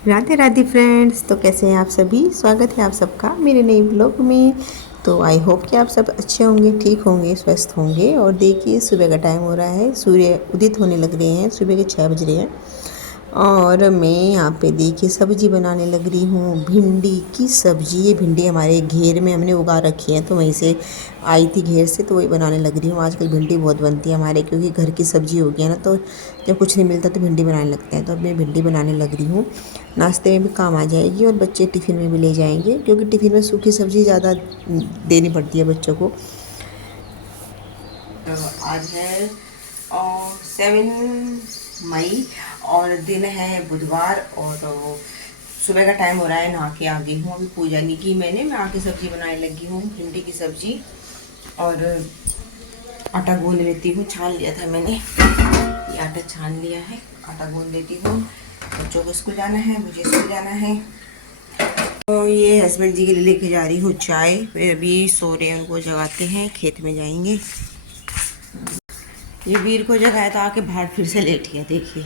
Radhe Radhe friends. तो कैसे हैं आप सभी। स्वागत है आप सबका मेरे नए ब्लॉग में। तो आई होप कि आप सब अच्छे होंगे, ठीक होंगे, स्वस्थ होंगे। और देखिए सुबह का टाइम हो रहा है, सूर्य उदित होने लग रहे हैं, सुबह के 6 बज रहे हैं। और मैं यहाँ पे देखिए सब्जी बनाने लग रही हूँ, भिंडी की सब्जी। ये भिंडी हमारे घेर में हमने उगा रखी है, तो वहीं से आई थी घेर से, तो वही बनाने लग रही हूँ। आजकल भिंडी बहुत बनती है हमारे, क्योंकि घर की सब्जी हो गई है ना, तो जब कुछ नहीं मिलता तो भिंडी बनाने लगते हैं। तो अब मैं भिंडी बनाने लग रही हूँ, नाश्ते में भी काम आ जाएगी और बच्चे टिफ़िन में भी ले जाएंगे, क्योंकि टिफ़िन में सूखी सब्ज़ी ज़्यादा देनी पड़ती है बच्चों को। तो आज है 7 मई और दिन है बुधवार। और सुबह का टाइम हो रहा है, नहा के आ गई हूँ, अभी पूजा नहीं की मैंने। मैं आके सब्ज़ी बनाने लगी हूँ, भिंडी की सब्ज़ी। और आटा गूंद लेती हूँ, छान लिया था मैंने, ये आटा छान लिया है। आटा गूंद लेती हूँ, बच्चों को स्कूल जाना है, मुझे स्कूल जाना है। तो ये हस्बैंड जी के लिए लेके जा रही हूँ चाय। फिर अभी सो रहे हैं, उनको जगाते हैं, खेत में जाएंगे। ये वीर को जगाया तो आके बाहर फिर से लेट गया। देखिए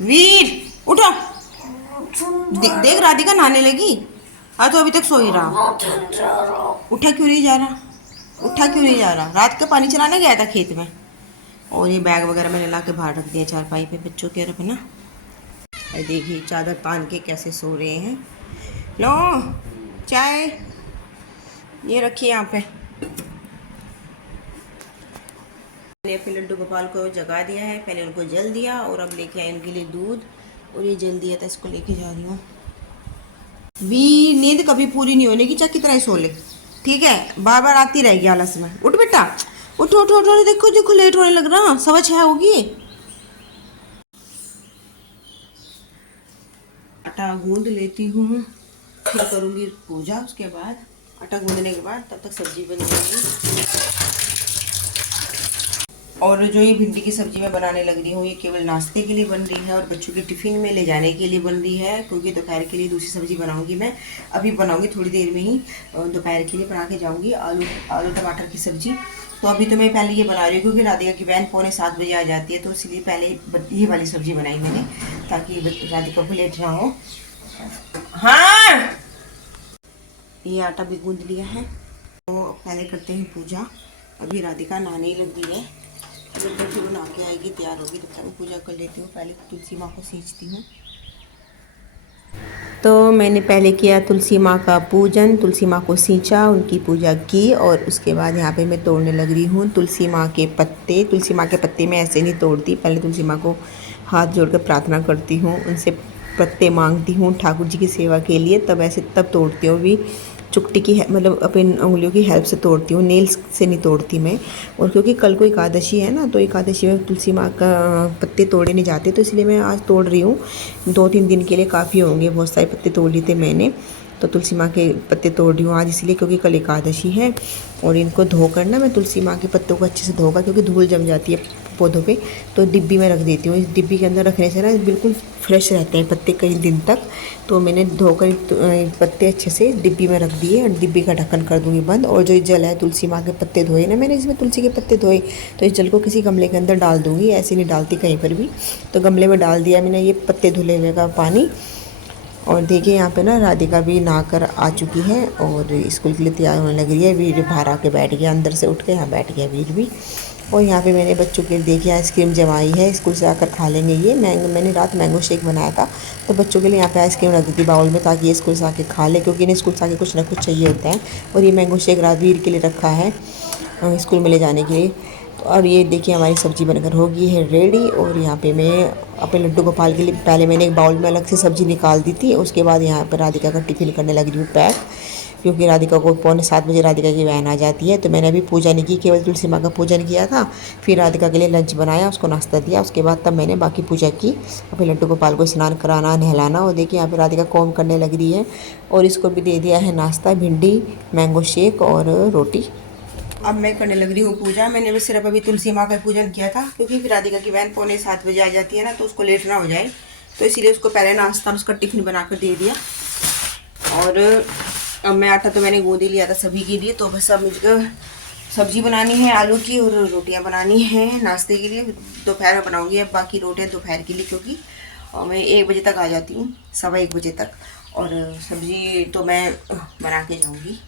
वीर उठो। देख राधिका नहाने लगी। तो अभी तक सो ही रहा। उठा क्यों नहीं जा रहा, उठा क्यों नहीं जा रहा। रात का पानी चलाने गया था खेत में। और ये बैग वगैरह मैंने ला के बाहर रख दिया चारपाई पे बच्चों के अपना। देखिए चादर तान के कैसे सो रहे हैं। लो चाय ये रखिए यहाँ पे। मैंने अपने लड्डू गोपाल को जगा दिया है, पहले उनको जल दिया और अब लेके आए उनके लिए दूध। और ये जल दिया था, इसको लेके जा रही हूँ। वी नींद कभी पूरी नहीं होने की, चाहे कितना ही सो ले, ठीक है। बार बार आती रहेगी आलस में। उठ बेटा, उठो उठो उठो। देखो देखो लेट होने लग रहा, 6:15 होगी। आटा गूंद लेती हूँ, फिर करूँगी पूजा। उसके बाद आटा गूंदने के बाद तब तक सब्जी बन जाएगी। और जो ये भिंडी की सब्जी मैं बनाने लग रही हूँ, ये केवल नाश्ते के लिए बन रही है और बच्चों के टिफ़िन में ले जाने के लिए बन रही है, क्योंकि दोपहर के लिए दूसरी सब्जी बनाऊंगी मैं। अभी बनाऊंगी थोड़ी देर में ही, दोपहर के लिए बना के जाऊंगी आलू टमाटर की सब्जी। तो अभी तो मैं पहले ये बना रही हूँ, क्योंकि राधिका की वैन 6:45 आ जाती है, तो इसलिए पहले ये वाली सब्जी बनाई मैंने, ताकि राधिका को लेट ना हो। हाँ, ये आटा भी गूंद लिया है। तो पहले करते हैं पूजा। अभी राधिका नहाने ही लग गई है, जब तक वो नहा के आएगी तैयार होगी तब तक मैं पूजा कर लेती हूँ। पहले तुलसी माँ को सींचती हूँ। तो मैंने पहले किया तुलसी माँ का पूजन, तुलसी माँ को सींचा, उनकी पूजा की। और उसके बाद यहाँ पे मैं तोड़ने लग रही हूँ तुलसी माँ के पत्ते। तुलसी माँ के पत्ते मैं ऐसे नहीं तोड़ती, पहले तुलसी माँ को हाथ जोड़कर प्रार्थना करती हूँ, उनसे पत्ते मांगती हूँ ठाकुर जी की सेवा के लिए, तब ऐसे तब तोड़ती हूँ। भी चुकटी की मतलब अपनी उंगलियों की हेल्प से तोड़ती हूँ, नेल्स से नहीं तोड़ती मैं। और क्योंकि कल को एकादशी है ना, तो एकादशी में तुलसी माँ का पत्ते तोड़े नहीं जाते, तो इसलिए मैं आज तोड़ रही हूँ। 2-3 दिन के लिए काफ़ी होंगे, बहुत सारे पत्ते तोड़ लिए थे मैंने। तो तुलसी माँ के पत्ते तोड़ रही हूँ आज इसलिए, क्योंकि कल एकादशी है। और इनको धोकर ना मैं तुलसी माँ के पत्तों को अच्छे से धोकर, क्योंकि धूल जम जाती है पौधों पे, तो डिब्बी में रख देती हूँ। इस डिब्बी के अंदर रखने से ना बिल्कुल फ्रेश रहते हैं पत्ते कई दिन तक। तो मैंने धोकर पत्ते अच्छे से डिब्बी में रख दिए और डिब्बी का ढक्कन कर दूँगी बंद। और जो जल है, तुलसी माँ के पत्ते धोए ना मैंने, इसमें तुलसी के पत्ते धोए, तो इस जल को किसी गमले के अंदर डाल दूँगी, ऐसे नहीं डालती कहीं पर भी। तो गमले में डाल दिया मैंने ये पत्ते धुले हुए का पानी। और देखिए यहाँ पे ना राधिका भी नहाकर आ चुकी है और स्कूल के लिए तैयार होने लग रही है। वीर बाहर आके बैठ गया, अंदर से उठ के यहाँ बैठ गया वीर भी। और यहाँ पे मैंने बच्चों के लिए देखिए आइसक्रीम जमाई है, स्कूल से आकर खा लेंगे ये। मैंने रात मैंगो शेक बनाया था, तो बच्चों के लिए यहाँ पे आइसक्रीम रख दी थी बाउल में, ताकि ये स्कूल से आके खा ले, क्योंकि इन्हें स्कूल से आके कुछ ना कुछ चाहिए होता है। और ये मैंगो शेक वीर के लिए रखा है स्कूल में ले जाने के लिए। तो अब ये देखिए हमारी सब्ज़ी बनकर हो गई है रेडी। और यहाँ पे मैं अपने लड्डू गोपाल के लिए पहले मैंने एक बाउल में अलग से सब्ज़ी निकाल दी थी, उसके बाद यहाँ पर राधिका का टिफ़िन करने लग रही हूँ पैक, क्योंकि राधिका को 6:45 राधिका की वैन आ जाती है। तो मैंने अभी पूजा नहीं की, केवल तुलसी माँ का पूजन किया था, फिर राधिका के लिए लंच बनाया, उसको नाश्ता दिया, उसके बाद तब मैंने बाकी पूजा की। अपने लड्डू गोपाल को स्नान कराना, नहलाना। और देखिए यहाँ पे राधिका कॉम करने लग रही है। और इसको भी दे दिया है नाश्ता, भिंडी, मैंगो शेक और रोटी। अब मैं करने लग रही हूँ पूजा। मैंने भी सिर्फ अभी तुलसी माँ का पूजन किया था, क्योंकि फिर राधिका की वैन 6:45 आ जाती है ना, तो उसको लेट ना हो जाए, तो इसीलिए उसको पहले नाश्ता उसका टिफ़िन बना कर दे दिया। और अब मैं आटा तो मैंने गूंद ही लिया था सभी के लिए, तो बस अब मुझको सब्जी बनानी है आलू की और रोटियां बनानी है नाश्ते के लिए। दोपहर में बनाऊंगी अब बाकी रोटियां दोपहर के लिए, क्योंकि और मैं 1 बजे तक आ जाती हूँ, 1:15 बजे तक। और सब्ज़ी तो मैं बना के जाऊँगी,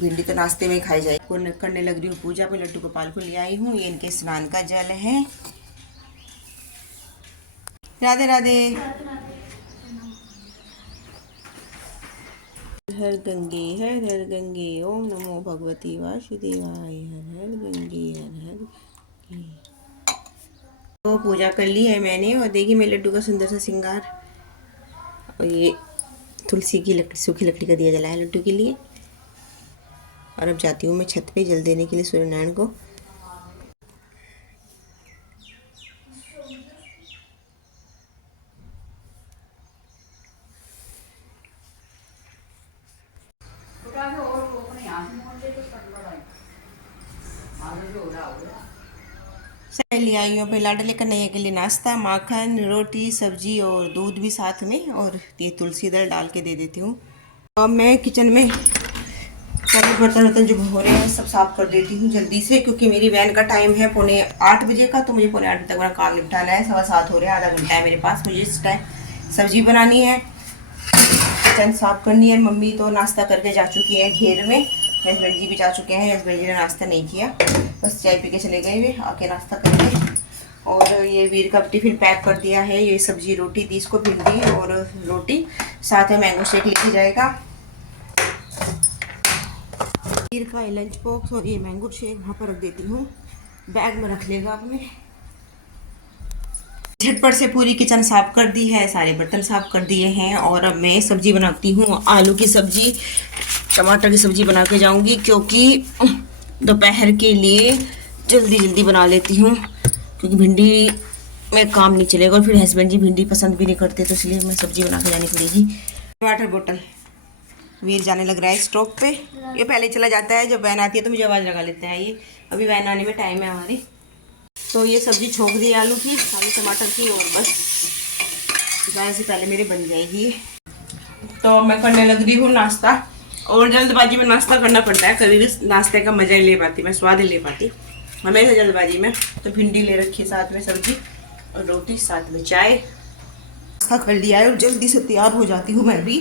भिंडी तो नाश्ते में ही खाई जाएगी। करने लग रही हूँ पूजा पे, लड्डू गोपाल को ले आई हूँ, ये इनके स्नान का जल है। राधे राधे। हर हर गंगे, ओम नमो भगवती वासुदेवाय, हर हर गंगे, हर हर गंगे। तो पूजा कर ली है मैंने, और देखिए मेरे लड्डू का सुंदर सा श्रृंगार। और ये तुलसी की लकड़ी, सूखी लकड़ी का दिया जला है लड्डू के लिए। और अब जाती हूँ मैं छत पे जल देने के लिए सूर्यनारायण को। ले आई हूँ अपने लाडले कन्हैया के लिए नाश्ता, माखन, रोटी, सब्जी और दूध भी साथ में, और ये तुलसी दल डाल के दे देती हूँ। अब मैं किचन में सारे बर्तन वर्तन जो हो रहे हैं सब साफ कर देती हूँ जल्दी से, क्योंकि मेरी वैन का टाइम है 7:45 का, तो मुझे 7:45 तक मेरा काम निपटाना है। 7:15 हो रहे हैं, आधा घंटा है मेरे पास। मुझे इस टाइम सब्जी बनानी है, किचन साफ करनी है। मम्मी तो नाश्ता करके जा चुकी है घेर में, हस्बैंड जी भी जा चुके हैं। हस्बैंड जी ने नाश्ता नहीं किया, बस चाय पी के चले गए वे, आके नाश्ता करके। और ये वीर का टिफिन पैक कर दिया है, ये सब्जी रोटी दी इसको, भिंडी और रोटी, साथ में मैंगो शेक लेके जाएगा। वीर का लंच बॉक्स और ये मैंगो शेक वहाँ पर रख देती हूँ, बैग में रख लेगा अपने। झटपट से पूरी किचन साफ कर दी है, सारे बर्तन साफ कर दिए हैं। और अब मैं सब्जी बनाती हूँ, आलू की सब्जी, टमाटर की सब्जी बना के जाऊंगी, क्योंकि दोपहर के लिए जल्दी जल्दी बना लेती हूँ, क्योंकि भिंडी में काम नहीं चलेगा। और फिर हस्बैंड जी भिंडी पसंद भी नहीं करते, तो इसलिए मैं सब्जी बना के जानी पड़ेगी। वाटर बोतल, वीर जाने लग रहा है स्टॉप पे। ये पहले चला जाता है, जब वैन आती है तो मुझे आवाज़ लगा लेता है ये। अभी वैन आने में टाइम है हमारी। तो ये सब्जी छोंक दी आलू की, आलू टमाटर की, और बस जाने से पहले मेरे बन जाएगी। तो मैं करने लग रही हूँ नाश्ता, और जल्दबाजी में नाश्ता करना पड़ता है, कभी भी नाश्ते का मज़ा ही ले पाती मैं, स्वाद ही ले पाती हमेशा जल्दबाजी में। तो भिंडी ले रखी है, साथ में सब्जी और रोटी, साथ में चाय। नाश्ता कर लिया है और जल्दी से तैयार हो जाती हूँ मैं भी,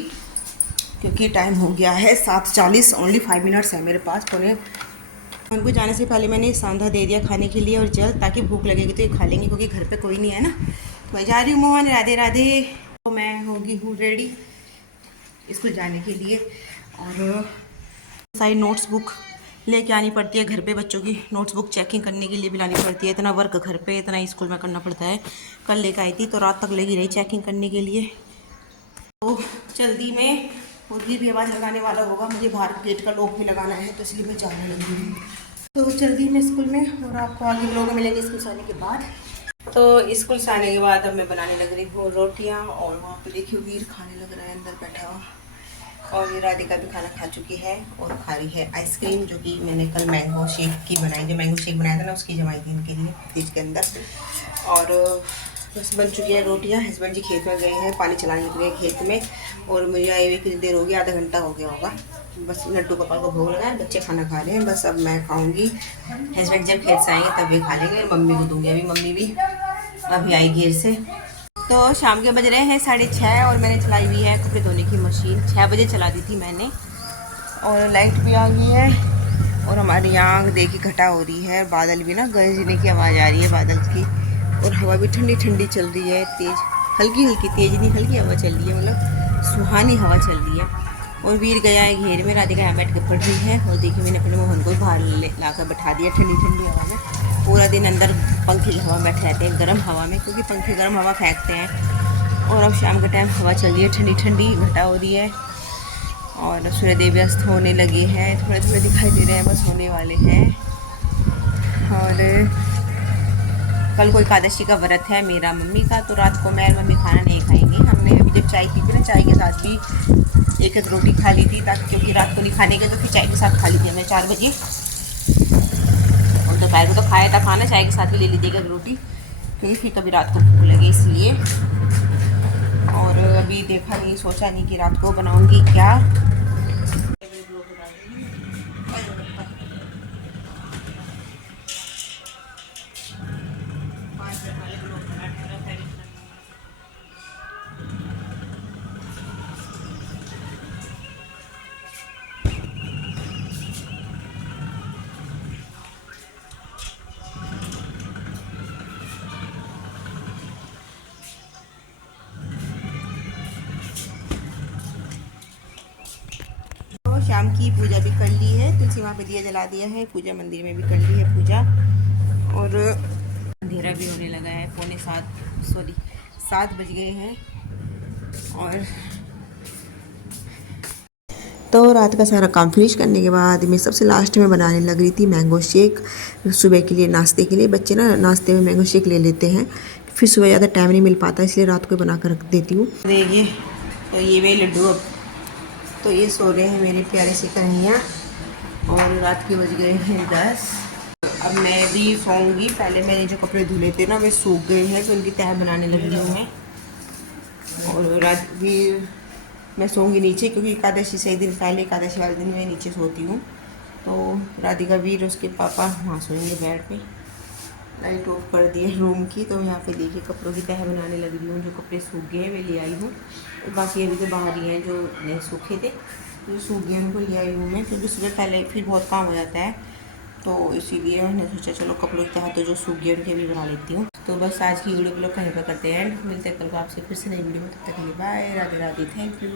क्योंकि टाइम हो गया है 7:40, ओनली 5 मिनट्स है मेरे पास। उनको जाने से पहले मैंने सांधा दे दिया खाने के लिए और जल, ताकि भूख लगेगी तो ये खा लेंगे, क्योंकि घर पे कोई नहीं है ना। तो मैं जा रही हूँ मोहन, राधे राधे। तो मैं होगी हूँ रेडी स्कूल जाने के लिए। और सारी नोट्स बुक लेके आनी पड़ती है घर पे, बच्चों की नोट्स बुक चेकिंग करने के लिए भी लानी पड़ती है। इतना वर्क घर पे, इतना स्कूल में करना पड़ता है। कल लेकर आई थी तो रात तक लगी रही चेकिंग करने के लिए। तो जल्दी में मुर्गी भी आवाज़ लगाने वाला होगा, मुझे बाहर गेट का लॉक भी लगाना है, तो इसलिए मैं जाने लगी हूँ। तो जल्दी में स्कूल में, और आपको आगे लोग मिलेंगे स्कूल से आने के बाद। तो स्कूल से आने के बाद अब मैं बनाने लग रही हूँ रोटियाँ, और वहाँ पे देखिए वीर खाने लग रहा है अंदर बैठा हुआ। और ये राधिका भी खाना खा चुकी है और खा रही है आइसक्रीम, जो कि मैंने कल मैंगो शेक की बनाई, जो मैंगो शेक बनाया था ना उसकी जमाई थी इनके लिए फ्रिज के अंदर। और बस बन चुकी है रोटियाँ। हस्बैंड जी खेत में गए हैं, पानी चलाने निकले हैं खेत में, और मुझे आए हुए कितनी देर हो गई, आधा घंटा हो गया होगा। बस लड्डू पापा को भोग लगा है, बच्चे खाना खा रहे हैं, बस अब मैं खाऊंगी। हस्बैंड जब खेत से आएंगे तब वे खा लेंगे, मम्मी को दूंगी। अभी मम्मी भी अभी आई घेर से। तो शाम के बज रहे हैं 6:30, और मैंने चलाई हुई है कपड़े धोने की मशीन। 6 बजे चला दी थी मैंने, और लाइट भी आ गई है। और हमारी यहाँ देखिए घटा हो रही है, बादल भी ना गरजने की आवाज़ आ रही है बादल की, और हवा भी ठंडी ठंडी चल रही है, तेज़ हल्की हल्की, तेज़ नहीं हल्की हवा चल रही है, मतलब सुहानी हवा चल रही है। और वीर गया है घेर में, राधिका यहाँ बैठ के पढ़ रही है। और देखिए मैंने अपने मोहन को बाहर ला कर बैठा दिया ठंडी ठंडी हवा में। पूरा दिन अंदर पंखे की हवा में बैठे रहते हैं, गर्म हवा में, क्योंकि पंखे गर्म हवा फेंकते हैं। और अब शाम के टाइम हवा चल रही है ठंडी ठंडी, घटा हो रही है, और सूर्यदेव अस्त होने लगे हैं, थोड़े थोड़े दिखाई दे रहे हैं, बस होने वाले हैं। और कल को एकादशी का व्रत है मेरा मम्मी का, तो रात को मैं और मम्मी खाना नहीं खाएंगे। हमने अभी जब चाय पी थी ना, चाय के साथ भी एक रोटी खा ली थी, ताकि क्योंकि रात को नहीं खाने के, तो फिर चाय के साथ खा ली थी हमने 4 बजे। और दोपहर को तो खाया था खाना, चाय के साथ भी ले ली थी एक रोटी, क्योंकि फिर कभी रात को भूख लगे इसलिए। और अभी देखा नहीं, सोचा नहीं कि रात को बनाऊँगी क्या। शाम की पूजा भी कर ली है, तुलसी माँ पे दिया जला दिया है, पूजा मंदिर में भी कर ली है पूजा। और अंधेरा भी होने लगा है, 7 बज गए हैं। और तो रात का सारा काम फिनिश करने के बाद मैं सबसे लास्ट में बनाने लग रही थी मैंगो शेक सुबह के लिए, नाश्ते के लिए। बच्चे ना नाश्ते में मैंगो शेक ले लेते हैं, फिर सुबह ज़्यादा टाइम नहीं मिल पाता, इसलिए रात को बना कर रख देती हूँ। देखिए तो ये वे लड्डू, अब तो ये सो रहे हैं मेरे प्यारे से कन्हैया, और रात के बज गए हैं 10। अब मैं भी सोऊंगी। पहले मैंने जो कपड़े धुले थे ना वे सूख गए हैं, तो उनकी तह बनाने लगी हूँ मैं। और रात भी मैं सोऊंगी नीचे, क्योंकि एकादशी से एक दिन पहले, एकादशी वाले दिन मैं नीचे सोती हूँ। तो राधिका वीर उसके पापा वहाँ सोएंगे बेड पे। लाइट ऑफ कर दी है रूम की। तो यहाँ पे देखिए कपड़ों की तह बनाने लगी हूँ। जो कपड़े सूख गए हैं वे ले आई हूँ, और बाकी अभी तो बाहर ही हैं जो नहीं सूखे थे, जो सूख गए उनको ले आई हूँ मैं, क्योंकि सुबह पहले फिर बहुत काम हो जाता है। तो इसीलिए मैंने सोचा चलो कपड़ों की तह तो जो सूख गए उनके भी बना लेती हूँ। तो बस आज की वीडियो को लोग कहीं पर करते हैं, मिलते हैं कल को आपसे फिर से नई वीडियो में। तब तक के लिए bye, Radhe Radhe, thank you.